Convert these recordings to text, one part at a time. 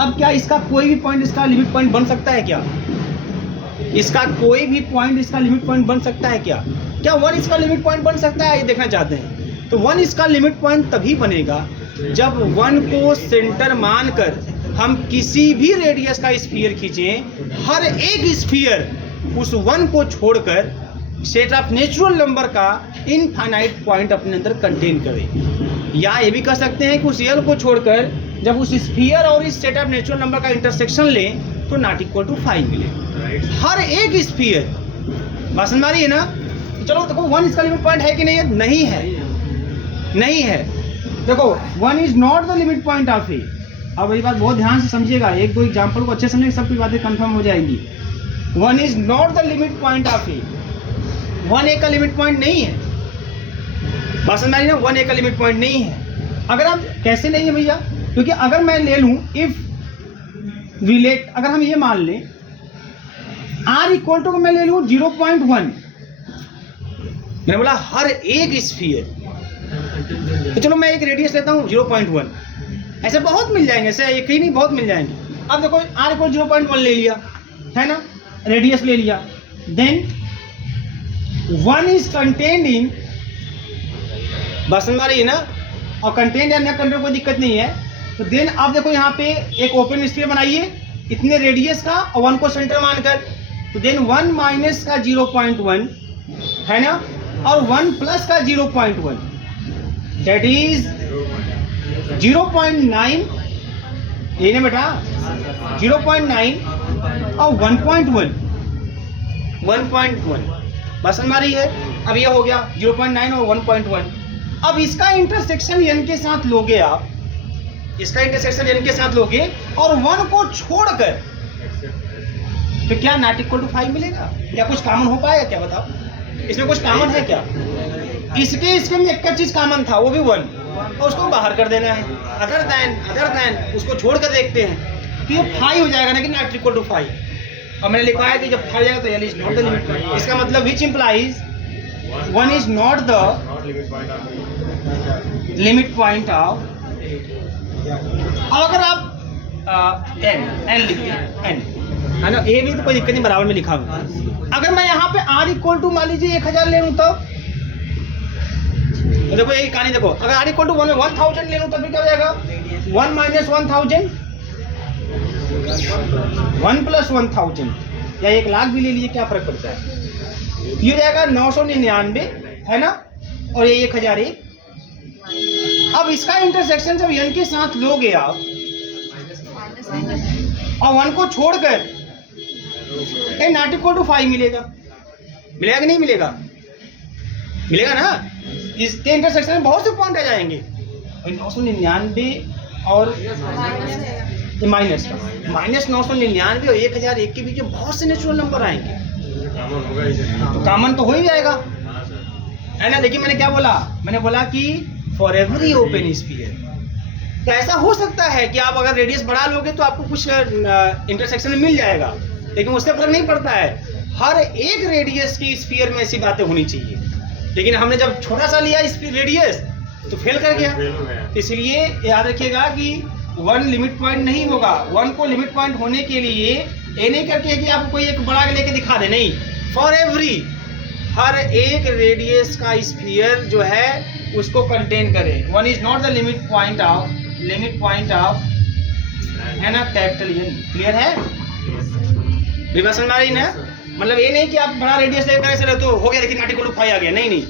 अब क्या इसका कोई भी पॉइंट इसका लिमिट पॉइंट बन सकता है क्या? इसका कोई भी पॉइंट इसका लिमिट पॉइंट बन सकता है क्या? क्या 1 इसका लिमिट पॉइंट बन सकता है? ये देखना चाहते हैं। तो 1 इसका लिमिट पॉइंट तभी बनेगा जब 1 को सेंटर मानकर हम किसी भी रेडियस का स्फीयर खींचें, हर एक स्फीयर उस 1 को छोड़कर सेट ऑफ नेचुरल नंबर का इनफाइनाइट पॉइंट अपने अंदर कंटेन करे। या ये भी कह सकते हैं कि उस यल को छोड़कर जब उस स्फीयर और इस सेट ऑफ नेचुरल नंबर का इंटरसेक्शन लें तो नॉट इक्वल टू 5 मिले। हर एक स्फीयर, बात समझ आ रही है ना? चलो देखो 1 इसका लिमिट पॉइंट है कि नहीं है? नहीं है, नहीं है। देखो 1 is not the limit point of A. अब ये बात बहुत ध्यान से समझिएगा, एक दो एग्जांपल को अच्छे समझिए, सब कुछ बातें कंफर्म हो जाएंगी। 1 is not the limit point of A. 1 A का लिमिट पॉइंट नहीं है। बात समझ आ रही है ना? 1 ए का लिमिट पॉइंट नहीं है। अगर आप कैसे नहीं है भैया? क्योंकि अगर मैं ले लूं इफ रिलेट, अगर हम ये मान लें आर इक्वल टू मैं ले लूं 0.1, मैंने बोला हर एक स्फीयर, तो चलो मैं एक रेडियस लेता हूं 0.1, ऐसे बहुत मिल जाएंगे, ऐसे एक ही नहीं बहुत मिल जाएंगे। अब देखो आर इक्वल 0.1 ले लिया है ना, रेडियस ले लिया, देन 1 इज कंटेन्ड इन, बस समझ आ रही है ना? और कंटेंट या न कंटेंट कोई दिक्कत नहीं है। तो देन आप देखो यहाँ पे एक ओपन स्फीयर बनाइए इतने रेडियस का और 1 को सेंटर मानकर, तो देन 1 माइनस का 0.1 है ना, और 1 प्लस का 0.1, दैट इज 0.9, ये ना बेटा 0.9 और 1.1, 1.1 बस समझ आ रही है? अब ये हो गया 0.9 और 1.1। अब इसका इंटरसेक्शन n के साथ लोगे आप, इसका इंटरसेक्शन n के साथ लोगे और 1 को छोड़कर, तो क्या नॉट इक्वल टू 5 मिलेगा? क्या कुछ कॉमन हो पाएगा क्या? बताओ, इसमें कुछ कॉमन है क्या? इसके में एक चीज कॉमन था, वो भी 1, और उसको बाहर कर देना है, अदर देन उसको छोड़ कर देखते हैं तो ये 5 हो जाएगा ना कि नॉट इक्वल टू 5। और मैंने लिखा है कि जब 5 हो जाएगा तो L is not the limit point. इसका मतलब which implies 1 is not the limit point of. अब अगर आप n लिखते हैं, n है ना, ए भी तो कोई दिक्कत नहीं, बराबर में लिखा हुआ। अगर मैं यहाँ पे r इक्वल टू मान लीजिए 1000 ले लूँ तो देखो यही कहानी देखो, अगर r इक्वल टू 1000 ले लूँ तब भी क्या हो जाएगा? 1 माइनस 1000, 1 प्लस 1000, या 1 लाख भी ले लीजिए, क्या फर्क पड़ता है? ये हो जाएगा 999 है ना, और ये 1001। अब इसका इंटरसेक्शन जब n के साथ लोगे आप और 1 को छोड़कर, ये नॉट इक्वल टू 5 मिलेगा। मिलेगा कि नहीं मिलेगा? मिलेगा ना? इसके इंटरसेक्शन में बहुत से पॉइंट आ जाएंगे, 999 और माइनस माइनस 999 और 1001 के बीच में बहुत से नेचुरल नंबर आएंगे, तो कॉमन तो हो ही जाएगा है ना। लेकिन मैंने क्या बोला? मैंने बोला कि फॉर एवरी ओपन स्फीयर, तो ऐसा हो सकता है कि आप अगर रेडियस बढ़ा लोगे तो आपको कुछ इंटरसेक्शन में मिल जाएगा, लेकिन उससे फर्क नहीं पड़ता है। हर एक रेडियस की स्फीयर में ऐसी बातें होनी चाहिए, लेकिन हमने जब छोटा सा लिया रेडियस तो फेल कर गया। इसलिए याद रखिएगा कि 1 लिमिट पॉइंट नहीं होगा। 1 को लिमिट पॉइंट होने के लिए ये नहीं करके कि आपको कोई एक बड़ा लेके दिखा दे, नहीं, फॉर एवरी, हर एक रेडियस का स्फीयर जो है उसको कंटेन करे। 1 is not the limit point of है ना, कैपिटल N। क्लियर है? समझ में आ रही ना? मतलब ये नहीं कि आप बड़ा रेडियस लेकर ऐसे रहते हो गया लेकिन आर्टिकल 5 आ गया, नहीं,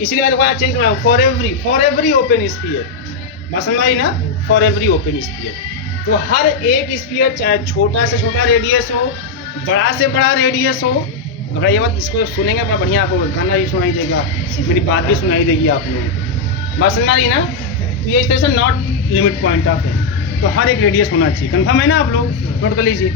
इसलिए मैंने चेंज करना, फॉर एवरी ओपन स्फीयर। बात समझ में आई ना? फॉर एवरी ओपन स्फीयर, तो हर एक स्फीयर चाहे छोटा से छोटा रेडियस हो, बड़ा से बड़ा रेडियस हो। अगर ये बात इसको सुनेंगे अपना बढ़िया, आपको गाना भी सुनाई देगा, मेरी बात भी सुनाई देगी आप लोगों। बात समझ आ रही ना? तो ये इस तरह से नॉट लिमिट पॉइंट ऑफ है, तो हर एक रेडियस होना चाहिए। कंफर्म है ना? आप लोग नोट कर लीजिए।